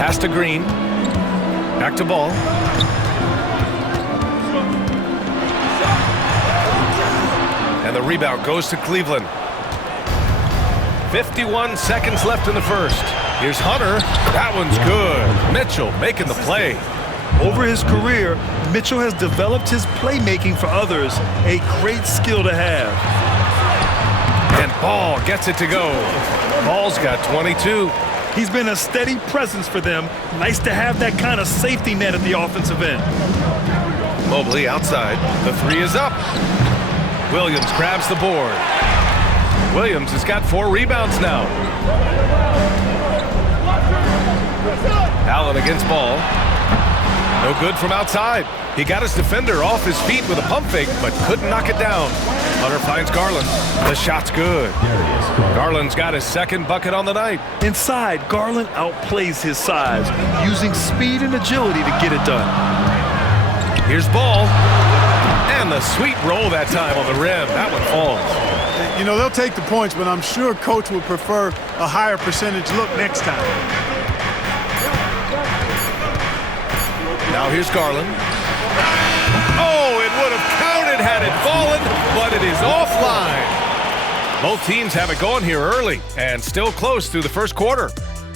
Pass to Green. Back to Ball. And the rebound goes to Cleveland. 51 seconds left in the first. Here's Hunter. That one's good. Mitchell making the play. Over his career, Mitchell has developed his playmaking for others, a great skill to have. And Ball gets it to go. Ball's got 22. He's been a steady presence for them. Nice to have that kind of safety net at the offensive end. Mobley outside. The three is up. Williams grabs the board. Williams has got 4 rebounds now. Allen against Ball. No good from outside. He got his defender off his feet with a pump fake, but couldn't knock it down. Hunter finds Garland. The shot's good. Garland's got his second bucket on the night. Inside, Garland outplays his size, using speed and agility to get it done. Here's Ball. And the sweet roll that time on the rim. That one falls. You know, they'll take the points, but I'm sure coach would prefer a higher percentage look next time. Now here's Garland. Oh, it would have counted had it fallen, but it is offline. Both teams have it going here early and still close through the first quarter.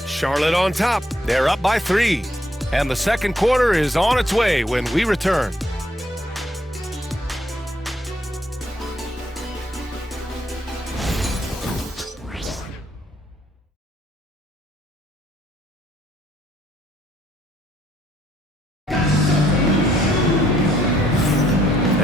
Charlotte on top. They're up by 3. And the second quarter is on its way when we return.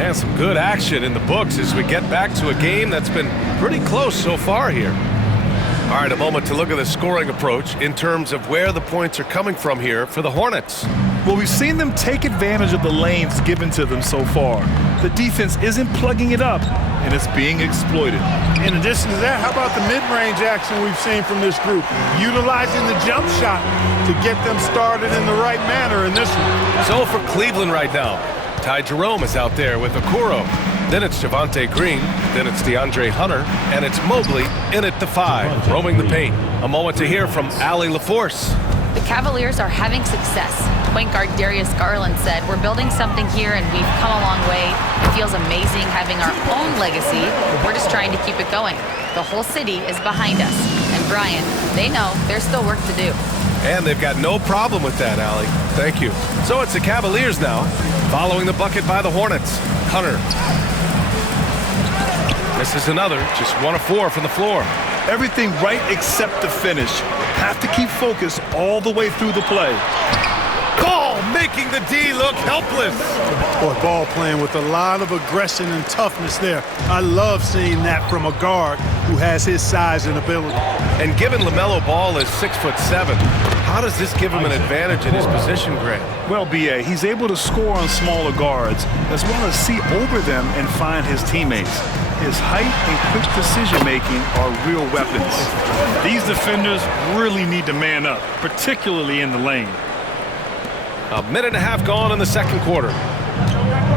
And some good action in the books as we get back to a game that's been pretty close so far here. All right, a moment to look at the scoring approach in terms of where the points are coming from here for the Hornets. Well, we've seen them take advantage of the lanes given to them so far. The defense isn't plugging it up, and it's being exploited. In addition to that, how about the mid-range action we've seen from this group? Utilizing the jump shot to get them started in the right manner in this one. So for Cleveland right now, Ty Jerome is out there with Okoro. Then it's Javonte Green. Then it's DeAndre Hunter. And it's Mobley in at the 5, roaming the paint. A moment to hear from Allie LaForce. The Cavaliers are having success. Point guard Darius Garland said, "We're building something here and we've come a long way. It feels amazing having our own legacy. We're just trying to keep it going. The whole city is behind us." And Brian, they know there's still work to do. And they've got no problem with that, Allie. Thank you. So it's the Cavaliers now, following the bucket by the Hornets. Hunter. This is another, just 1 of 4 from the floor. Everything right except the finish. Have to keep focused all the way through the play. Ball making the D look helpless. Boy, Ball playing with a lot of aggression and toughness there. I love seeing that from a guard who has his size and ability. And given LaMelo Ball is 6'7", how does this give him an advantage in his position, Grant? Well, B.A., he's able to score on smaller guards, as well as see over them and find his teammates. His height and quick decision-making are real weapons. These defenders really need to man up, particularly in the lane. A minute and a half gone in the second quarter.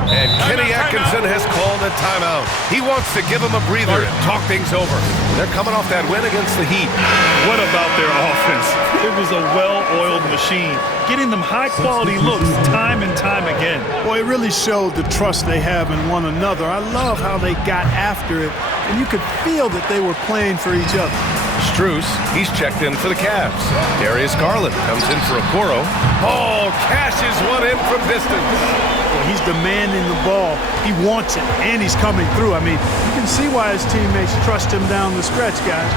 And Kenny Atkinson has called a timeout. He wants to give him a breather and talk things over. They're coming off that win against the Heat. What about their offense? It was a well-oiled machine, getting them high-quality looks time and time again. Boy, it really showed the trust they have in one another. I love how they got after it, and you could feel that they were playing for each other. Strus, he's checked in for the Cavs. Darius Garland comes in for Okoro. Ball cashes one in from distance. Well, he's demanding the ball. He wants it, and he's coming through. I mean, you can see why his teammates trust him down the stretch, guys.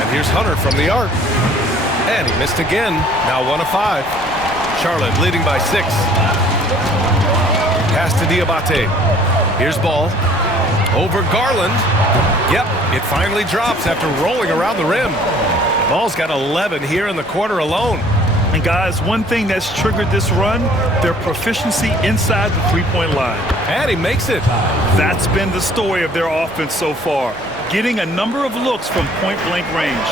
And here's Hunter from the arc. And he missed again. Now 1 of 5. Charlotte leading by 6. Pass to Diabate. Here's Ball. Over Garland. Yep, it finally drops after rolling around the rim. Ball's got 11 here in the quarter alone. And guys, one thing that's triggered this run, their proficiency inside the three-point line. And he makes it. That's been the story of their offense so far, getting a number of looks from point-blank range.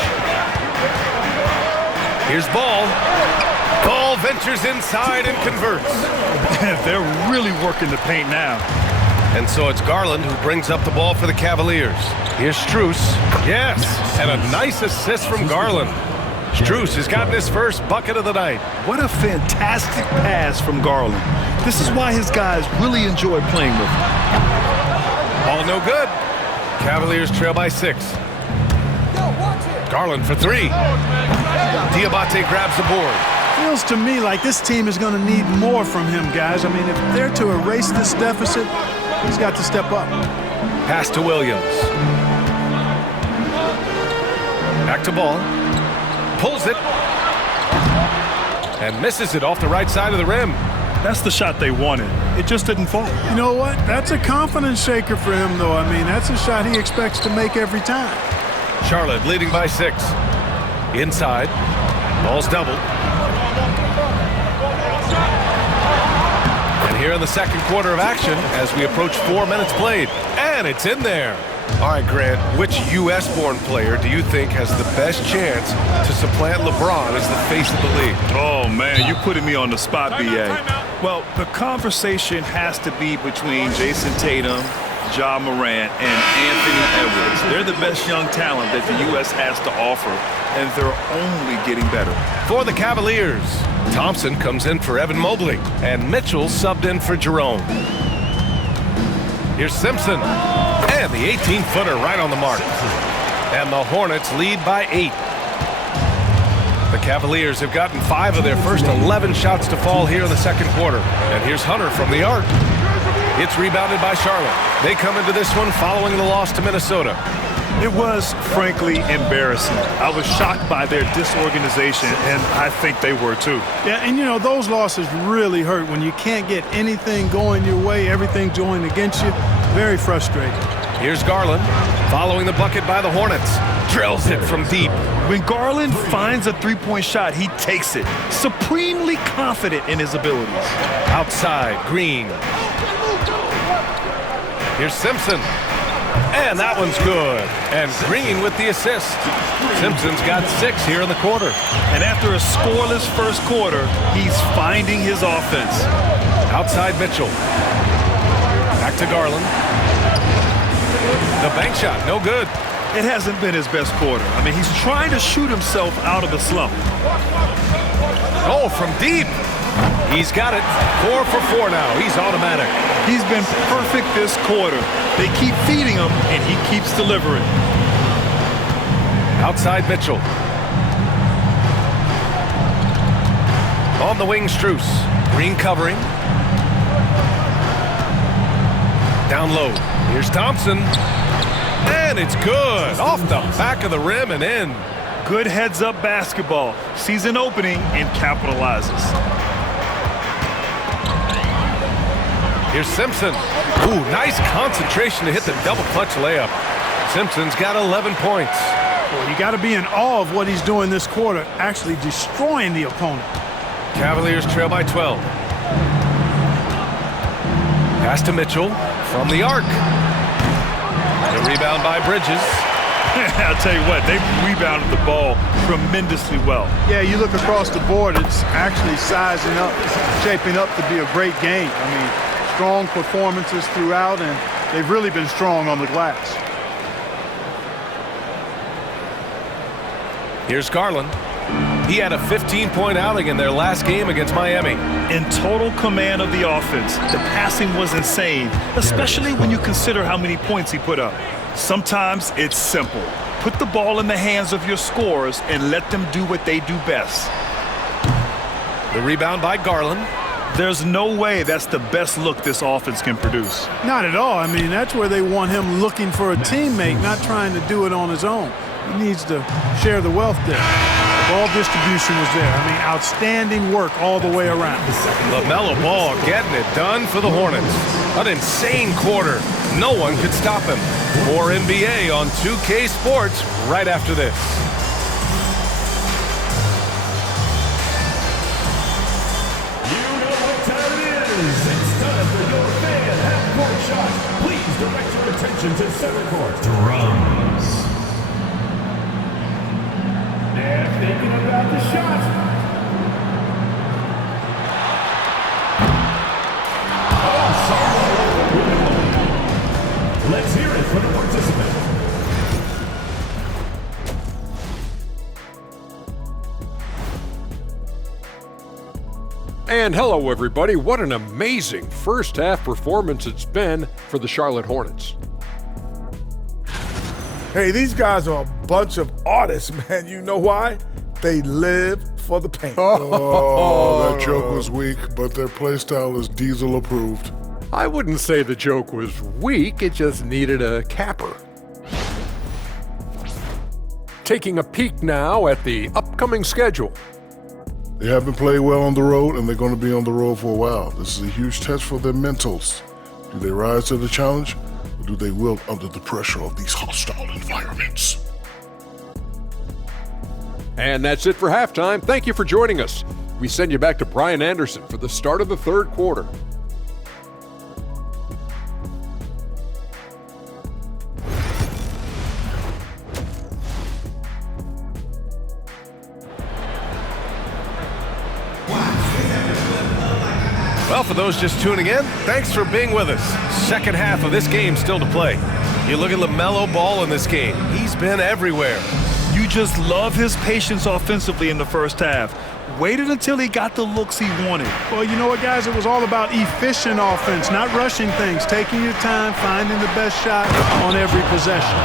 Here's Ball. Ball ventures inside and converts. They're really working the paint now. And so it's Garland who brings up the ball for the Cavaliers. Here's Strus. Yes, and a nice assist from Garland. Strus has gotten his first bucket of the night. What a fantastic pass from Garland. This is why his guys really enjoy playing with him. All no good. Cavaliers trail by 6. Garland for 3. Diabate grabs the board. Feels to me like this team is going to need more from him, guys. I mean, if they're to erase this deficit, he's got to step up. Pass to Williams. Back to ball. Pulls it. And misses it off the right side of the rim. That's the shot they wanted. It just didn't fall. You know what? That's a confidence shaker for him, though. I mean, that's a shot he expects to make every time. Charlotte leading by 6. Inside. Ball's doubled. And here in the second quarter of action as we approach 4 minutes played. And it's in there. All right, Grant, which U.S.-born player do you think has the best chance to supplant LeBron as the face of the league? Oh, man, you're putting me on the spot, B.A. Well, the conversation has to be between Jason Tatum, Ja Morant, and Anthony Edwards. They're the best young talent that the U.S. has to offer, and they're only getting better. For the Cavaliers, Thompson comes in for Evan Mobley, and Mitchell subbed in for Jerome. Here's Simpson, and the 18-footer right on the mark. And the Hornets lead by 8. The Cavaliers have gotten 5 of their first 11 shots to fall here in the second quarter. And here's Hunter from the arc. It's rebounded by Charlotte. They come into this one following the loss to Minnesota. It was, frankly, embarrassing. I was shocked by their disorganization, and I think they were too. Yeah, and you know, those losses really hurt when you can't get anything going your way, everything's going against you. Very frustrating. Here's Garland, following the bucket by the Hornets. Drills it from deep. When Garland finds a three-point shot, he takes it, supremely confident in his abilities. Outside, Green. Here's Simpson. And that one's good. And Green with the assist. Simpson's got 6 here in the quarter. And after a scoreless first quarter, he's finding his offense. Outside Mitchell. Back to Garland. The bank shot, no good. It hasn't been his best quarter. I mean, he's trying to shoot himself out of the slump. Oh, from deep. He's got it. 4 for 4 now. He's automatic. He's been perfect this quarter. They keep feeding him, and he keeps delivering. Outside Mitchell. On the wing, Strus. Green covering. Down low. Here's Thompson. And it's good. Off the back of the rim and in. Good heads-up basketball. Sees an opening and capitalizes. Here's Simpson. Ooh, nice concentration to hit the double clutch layup. Simpson's got 11 points. Well, you got to be in awe of what he's doing this quarter, actually destroying the opponent. Cavaliers trail by 12. Pass to Mitchell from the arc. The rebound by Bridges. I'll tell you what, they rebounded the ball tremendously well. Yeah, you look across the board, it's actually sizing up, shaping up to be a great game. I mean, strong performances throughout, and they've really been strong on the glass. Here's Garland. He had a 15-point outing in their last game against Miami. In total command of the offense, the passing was insane, especially when you consider how many points he put up. Sometimes it's simple. Put the ball in the hands of your scorers and let them do what they do best. The rebound by Garland. There's no way that's the best look this offense can produce. Not at all. I mean, that's where they want him looking for a teammate, not trying to do it on his own. He needs to share the wealth there. The ball distribution was there. I mean, outstanding work all the way around. LaMelo Ball getting it done for the Hornets. An insane quarter. No one could stop him. More NBA on 2K Sports right after this. You know what time it is. It's time for your fan half-court shot. Please direct your attention to center court. Drums. They're thinking about the shot. Let's hear it for the participant. And hello, everybody. What an amazing first-half performance it's been for the Charlotte Hornets. Hey, these guys are a bunch of artists, man. You know why? They live for the paint. Oh, that joke was weak, but their play style is Diesel approved. I wouldn't say the joke was weak, it just needed a capper. Taking a peek now at the upcoming schedule. They haven't played well on the road, and they're going to be on the road for a while. This is a huge test for their mentals. Do they rise to the challenge, or do they wilt under the pressure of these hostile environments? And that's it for halftime. Thank you for joining us. We send you back to Brian Anderson for the start of the third quarter. Well, for those just tuning in, thanks for being with us. Second half of this game still to play. You look at LaMelo Ball in this game. He's been everywhere. You just love his patience offensively in the first half. Waited until he got the looks he wanted. Well, you know what, guys? It was all about efficient offense, not rushing things, taking your time, finding the best shot on every possession.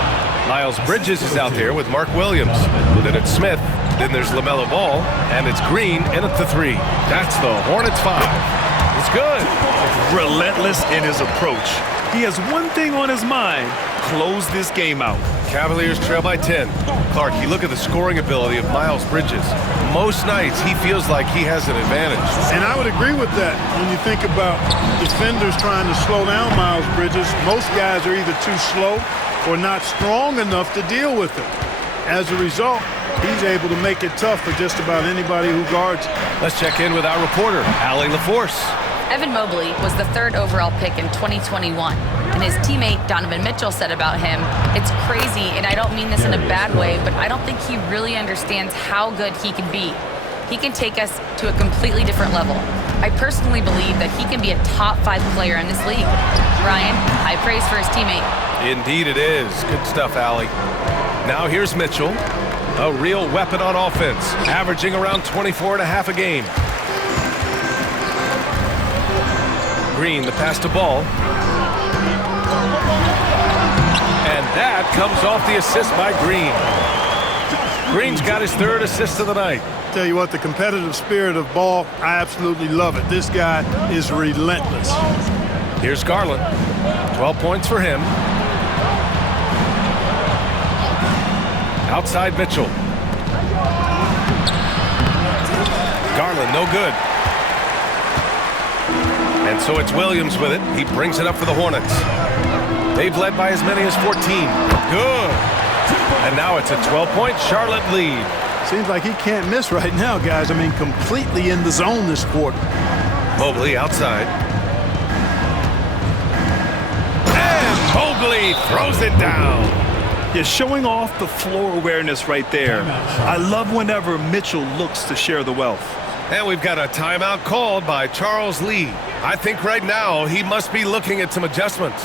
Miles Bridges is out there with Mark Williams. Then it's Smith. Then there's LaMelo Ball. And it's Green in at the 3. That's the Hornets 5. It's good. Relentless in his approach. He has one thing on his mind: close this game out. Cavaliers trail by 10. Clark, you look at the scoring ability of Miles Bridges. Most nights, he feels like he has an advantage. And I would agree with that. When you think about defenders trying to slow down Miles Bridges, most guys are either too slow or not strong enough to deal with him. As a result, he's able to make it tough for just about anybody who guards him. Let's check in with our reporter, Allie LaForce. Evan Mobley was the 3rd overall pick in 2021, and his teammate Donovan Mitchell said about him, "It's crazy, and I don't mean this in a bad way, but I don't think he really understands how good he can be. He can take us to a completely different level. I personally believe that he can be a top 5 player in this league." Ryan, high praise for his teammate. Indeed it is. Good stuff, Allie. Now here's Mitchell, a real weapon on offense, averaging around 24.5 a game. Green, the pass to Ball. And that comes off the assist by Green. Green's got his 3rd assist of the night. Tell you what, the competitive spirit of Ball, I absolutely love it. This guy is relentless. Here's Garland. 12 points for him. Outside Mitchell. Garland, no good. And so it's Williams with it. He brings it up for the Hornets. They've led by as many as 14. Good. And now it's a 12-point Charlotte lead. Seems like he can't miss right now, guys. I mean, completely in the zone this quarter. Mobley outside. And Mobley throws it down. You're showing off the floor awareness right there. I love whenever Mitchell looks to share the wealth. And we've got a timeout called by Charles Lee. I think right now he must be looking at some adjustments.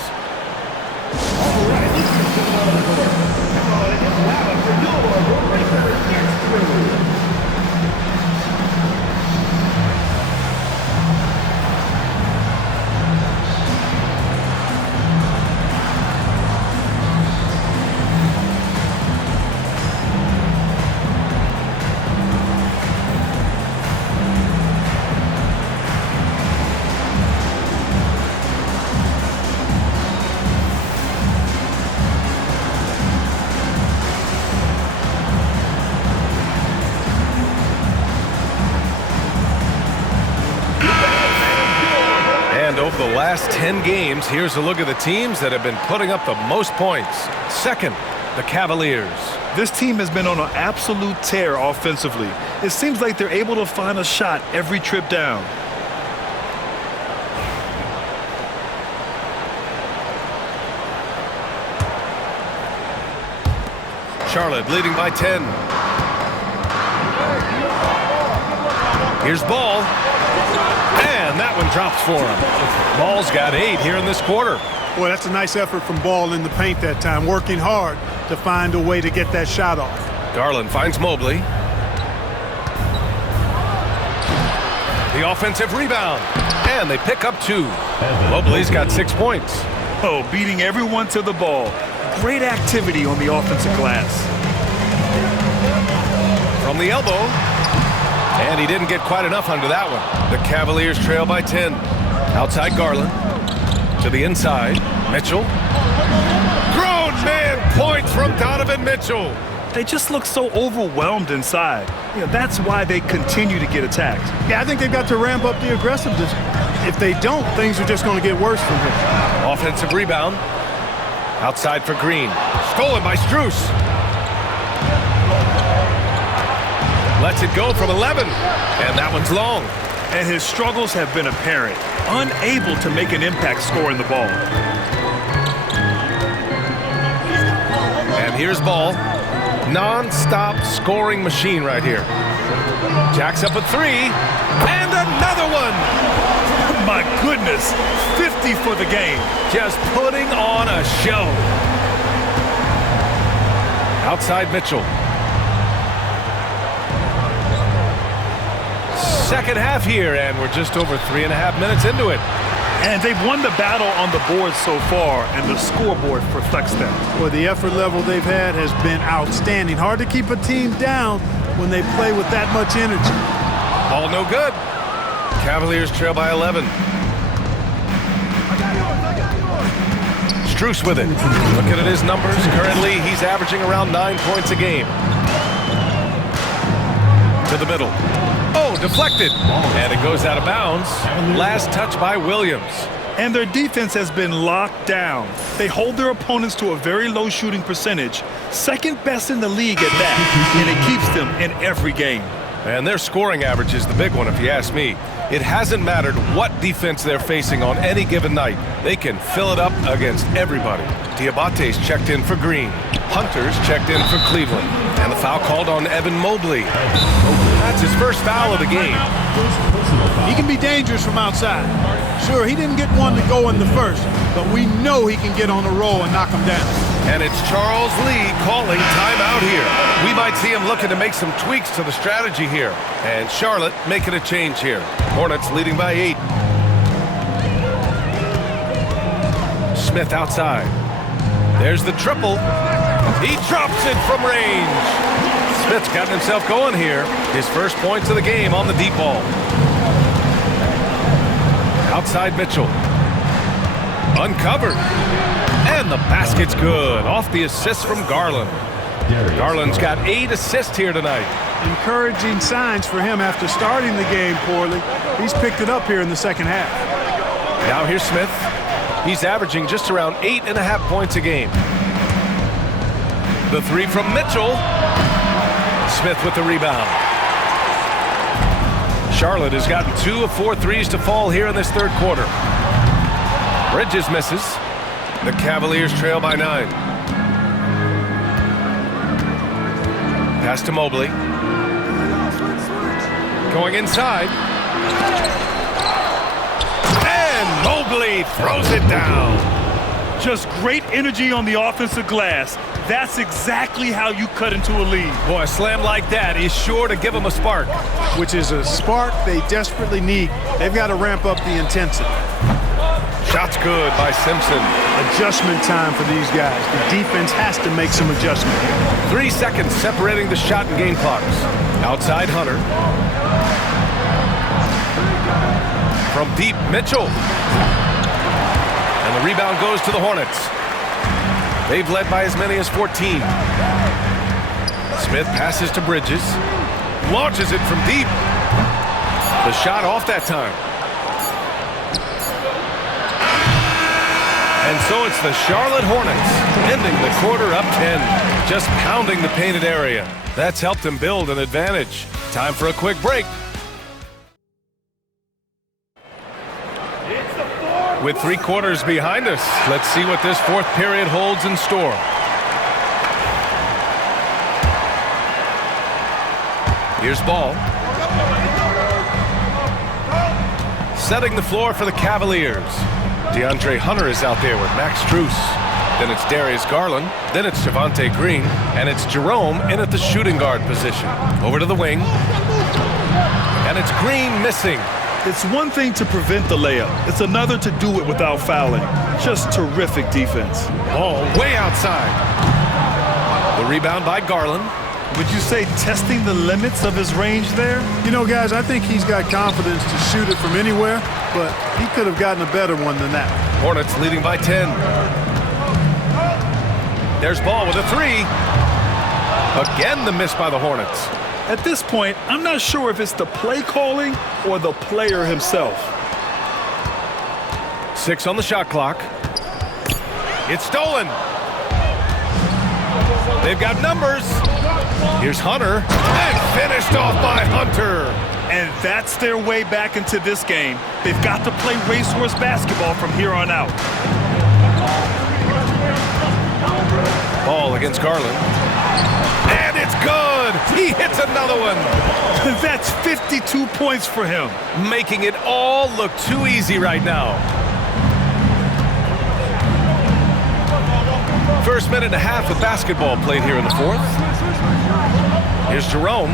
Over the last 10 games, here's a look at the teams that have been putting up the most points. Second, the Cavaliers. This team has been on an absolute tear offensively. It seems like they're able to find a shot every trip down. Charlotte leading by 10. Here's Ball. And that one drops for him. Ball's got 8 here in this quarter. Boy, that's a nice effort from Ball in the paint that time, working hard to find a way to get that shot off. Garland finds Mobley. The offensive rebound. And they pick up 2. Mobley's got 6 points. Oh, beating everyone to the ball. Great activity on the offensive glass. From the elbow. And he didn't get quite enough under that one. The Cavaliers trail by 10. Outside Garland. To the inside. Mitchell. Grown man points from Donovan Mitchell. They just look so overwhelmed inside. That's why they continue to get attacked. Yeah, I think they've got to ramp up the aggressiveness. If they don't, things are just going to get worse from here. Offensive rebound. Outside for Green. Stolen by Strus. Lets it go from 11. And that one's long. And his struggles have been apparent. Unable to make an impact scoring the ball. And here's Ball. Non-stop scoring machine right here. Jacks up a 3. And another one. My goodness. 50 for the game. Just putting on a show. Outside Mitchell. Second half here, and we're just over 3.5 minutes into it. And they've won the battle on the board so far, and the scoreboard reflects that. Well, the effort level they've had has been outstanding. Hard to keep a team down when they play with that much energy. Ball no good. Cavaliers trail by 11. Strus with it. Looking at his numbers, currently he's averaging around 9 points a game. To the middle. Oh, deflected. And it goes out of bounds. Last touch by Williams. And their defense has been locked down. They hold their opponents to a very low shooting percentage. Second best in the league at that. And it keeps them in every game. And their scoring average is the big one, if you ask me. It hasn't mattered what defense they're facing on any given night. They can fill it up against everybody. Diabate's checked in for Green. Hunter's checked in for Cleveland. And the foul called on Evan Mobley. That's his first foul of the game. He can be dangerous from outside. Sure, he didn't get one to go in the first, but we know he can get on the roll and knock him down. And it's Charles Lee calling timeout here. We might see him looking to make some tweaks to the strategy here. And Charlotte making a change here. Hornets leading by 8. Smith outside. There's the triple. He drops it from range. Smith's gotten himself going here. His first points of the game on the deep ball. Outside Mitchell. Uncovered. And the basket's good. Off the assist from Garland. Garland's got 8 assists here tonight. Encouraging signs for him after starting the game poorly. He's picked it up here in the second half. Now here's Smith. He's averaging just around 8.5 points a game. The 3 from Mitchell. Smith with the rebound. Charlotte has gotten 2 of 4 threes to fall here in this third quarter. Bridges misses. The Cavaliers trail by 9. Pass to Mobley. Going inside. And Mobley throws it down. Just great energy on the offensive glass. That's exactly how you cut into a lead. Boy, a slam like that is sure to give them a spark. Which is a spark they desperately need. They've got to ramp up the intensity. Shot's good by Simpson. Adjustment time for these guys. The defense has to make some adjustment. 3 seconds separating the shot and game clocks. Outside Hunter. From deep, Mitchell. And the rebound goes to the Hornets. They've led by as many as 14. Smith passes to Bridges. Launches it from deep. The shot off that time. And so it's the Charlotte Hornets ending the quarter up 10. Just pounding the painted area. That's helped them build an advantage. Time for a quick break. With 3 quarters behind us, let's see what this fourth period holds in store. Here's Ball. Setting the floor for the Cavaliers. DeAndre Hunter is out there with Max Strus. Then it's Darius Garland. Then it's Javonte Green. And it's Jerome in at the shooting guard position. Over to the wing. And it's Green missing. It's one thing to prevent the layup. It's another to do it without fouling. Just terrific defense. Ball way outside. The rebound by Garland. Would you say testing the limits of his range there? You know, guys, I think he's got confidence to shoot it from anywhere, but he could have gotten a better one than that. Hornets leading by 10. There's Ball with a three. Again, the miss by the Hornets. At this point, I'm not sure if it's the play calling or the player himself. 6 on the shot clock. It's stolen. They've got numbers. Here's Hunter, and finished off by Hunter. And that's their way back into this game. They've got to play racehorse basketball from here on out. Ball against Garland. And it's good. He hits another one. That's 52 points for him. Making it all look too easy right now. First minute and a half of basketball played here in the fourth. Here's Jerome.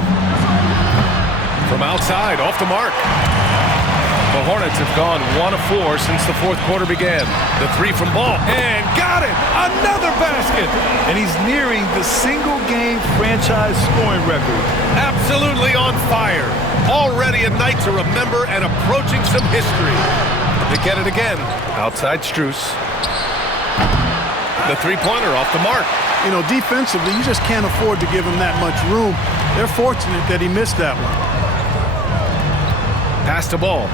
From outside, off the mark. The Hornets have gone 1 of 4 since the fourth quarter began. The three from Ball, and got it! Another basket! And he's nearing the single-game franchise scoring record. Absolutely on fire. Already a night to remember and approaching some history. They get it again. Outside Strus. The three-pointer off the mark. You know, defensively, you just can't afford to give him that much room. They're fortunate that he missed that one. Pass to Ball.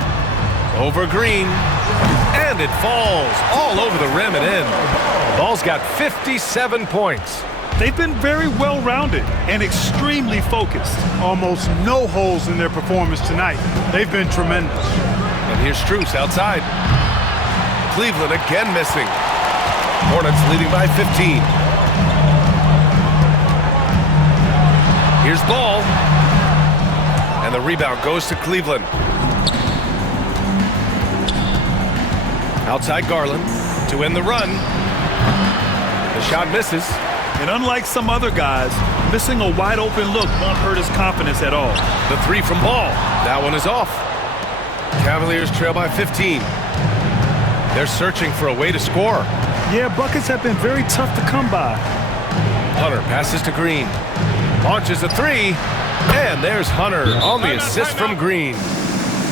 Over Green. And it falls all over the rim and in. Ball's got 57 points. They've been very well-rounded and extremely focused. Almost no holes in their performance tonight. They've been tremendous. And here's Strus outside. Cleveland again missing. Hornets leading by 15. Here's Ball. And the rebound goes to Cleveland. Outside Garland to end the run. The shot misses. And unlike some other guys, missing a wide-open look won't hurt his confidence at all. The three from Ball. That one is off. Cavaliers trail by 15. They're searching for a way to score. Yeah, buckets have been very tough to come by. Hunter passes to Green. Launches a three. And there's Hunter on the assist from Green.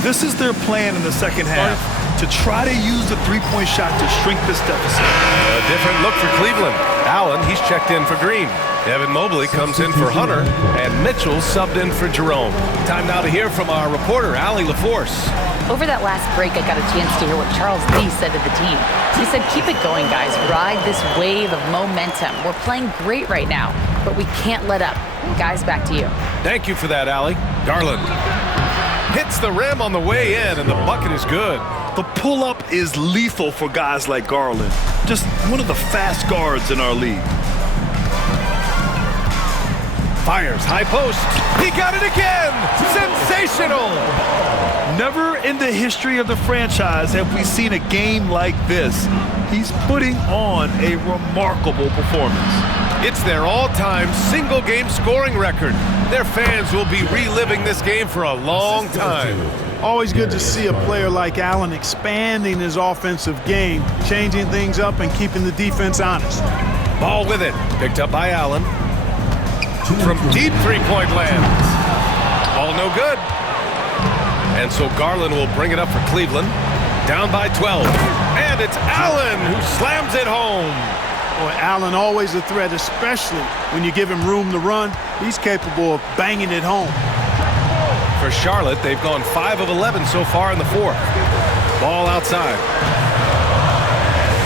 This is their plan in the second half, to try to use the three-point shot to shrink this deficit. A different look for Cleveland. Allen, he's checked in for Green. Evan Mobley comes in for Hunter, and Mitchell subbed in for Jerome. Time now to hear from our reporter, Allie LaForce. Over that last break, I got a chance to hear what Charles Lee said to the team. He said, keep it going, guys. Ride this wave of momentum. We're playing great right now, but we can't let up. Guys, back to you. Thank you for that, Allie. Garland hits the rim on the way in, and the bucket is good. The pull-up is lethal for guys like Garland. Just one of the fast guards in our league. Fires, high post. He got it again! Sensational! Never in the history of the franchise have we seen a game like this. He's putting on a remarkable performance. It's their all-time single-game scoring record. Their fans will be reliving this game for a long time. Always good to see a player like Allen expanding his offensive game, changing things up and keeping the defense honest. Ball with it. Picked up by Allen. From deep three-point land. All no good. And so Garland will bring it up for Cleveland. Down by 12. And it's Allen who slams it home. Boy, Allen always a threat, especially when you give him room to run. He's capable of banging it home. For Charlotte, they've gone 5 of 11 so far in the fourth. Ball outside.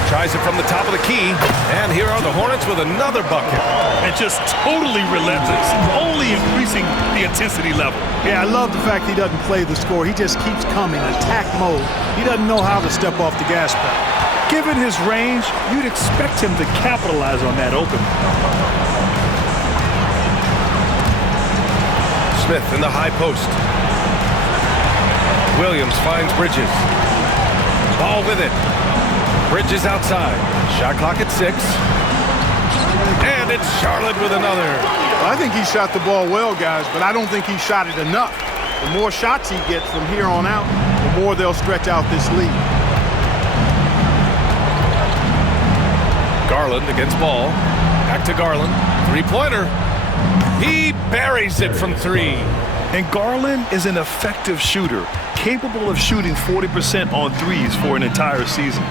Tries it from the top of the key. And here are the Hornets with another bucket. And just totally relentless, only increasing the intensity level. Yeah, I love the fact he doesn't play the score. He just keeps coming, attack mode. He doesn't know how to step off the gas pedal. Given his range, you'd expect him to capitalize on that opening. Smith in the high post. Williams finds Bridges. Ball with it. Bridges outside. Shot clock at 6. And it's Charlotte with another. I think he shot the ball well, guys, but I don't think he shot it enough. The more shots he gets from here on out, the the more they'll stretch out this lead. Garland against Ball. Back to Garland. Three-pointer. He buries it from three. And Garland is an effective shooter, capable of shooting 40% on threes for an entire season.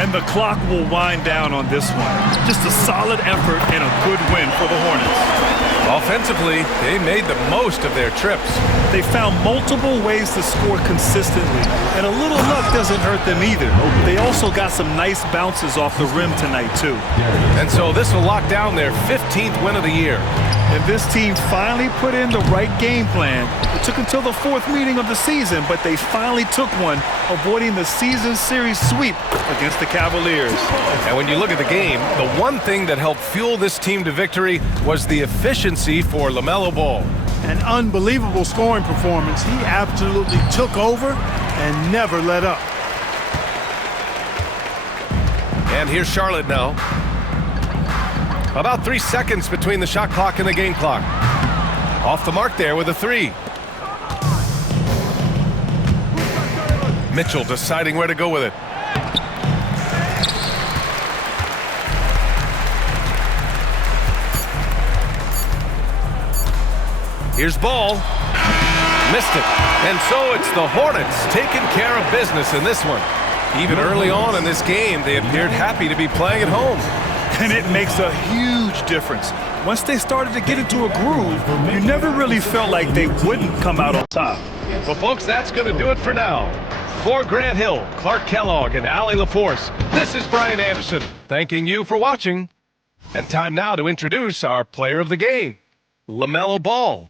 And the clock will wind down on this one. Just a solid effort and a good win for the Hornets. Offensively, they made the most of their trips. They found multiple ways to score consistently, and a little luck doesn't hurt them either. They also got some nice bounces off the rim tonight, too. And so this will lock down their 15th win of the year. And this team finally put in the right game plan. It took until the fourth meeting of the season, but they finally took one, avoiding the season series sweep against the Cavaliers. And when you look at the game, the one thing that helped fuel this team to victory was the efficiency for LaMelo Ball. An unbelievable scoring performance. He absolutely took over and never let up. And here's Charlotte now. About 3 seconds between the shot clock and the game clock. Off the mark there with a three. Mitchell deciding where to go with it. Here's Ball. Missed it. And so it's the Hornets taking care of business in this one. Even early on in this game, they appeared happy to be playing at home. And it makes a huge difference. Once they started to get into a groove, you never really felt like they wouldn't come out on top. Well, folks, that's going to do it for now. For Grant Hill, Clark Kellogg, and Allie LaForce, this is Brian Anderson, thanking you for watching. And time now to introduce our player of the game, LaMelo Ball.